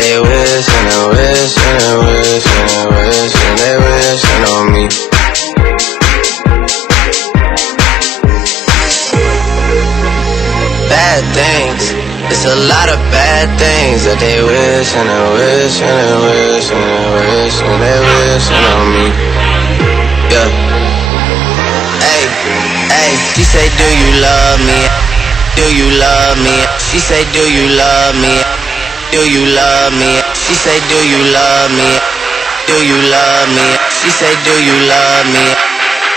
They wish and they wish and they wish and they wish and they wishing on me. Bad things, it's a lot of bad things that they wish and they wish and they wish and they wish and they wishing on me. Yeah. Hey, hey, she say, do you love me? Do you love me? She say, do you love me? Do you love me? She say, do you love me? Do you love me? She say, do you love me?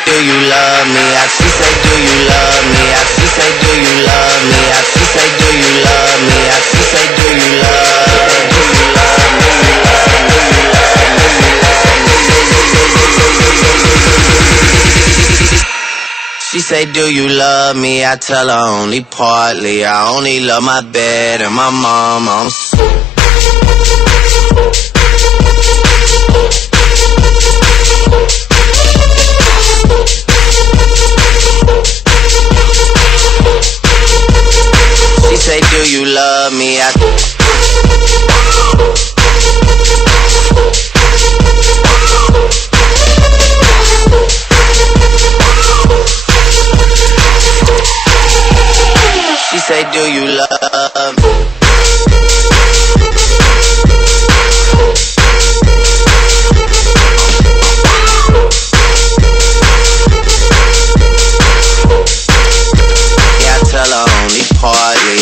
Do you love me? She say, do you love me? She say, do you love me? She say, do you love me? She say, do you love? Do you love me? She say, do you love me? I tell her only partly. I only love my bed and my mama. She say, do you love me? She say, do you love me? Yeah, I tell her only partly,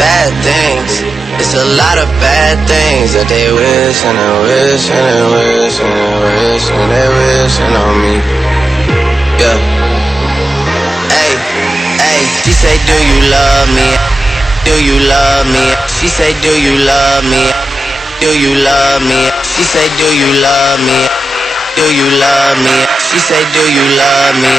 bad things. It's a lot of bad things that they wish and they wish and they wish and they wish and they wishing on me. Yeah. Hey, hey, she say, do you love me? Do you love me? She say, do you love me? Do you love me? She say, do you love me? Do you love me? She say, do you love me?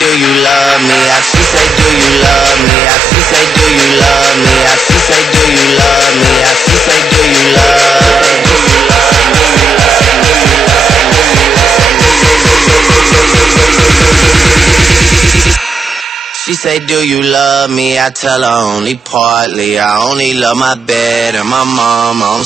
Do you love me? She say, do you love me? She say, do you love me? She say, do you love me? She say, do you love? Do you love me? She say, do you love me? I tell her only partly. I only love my bed and my mama.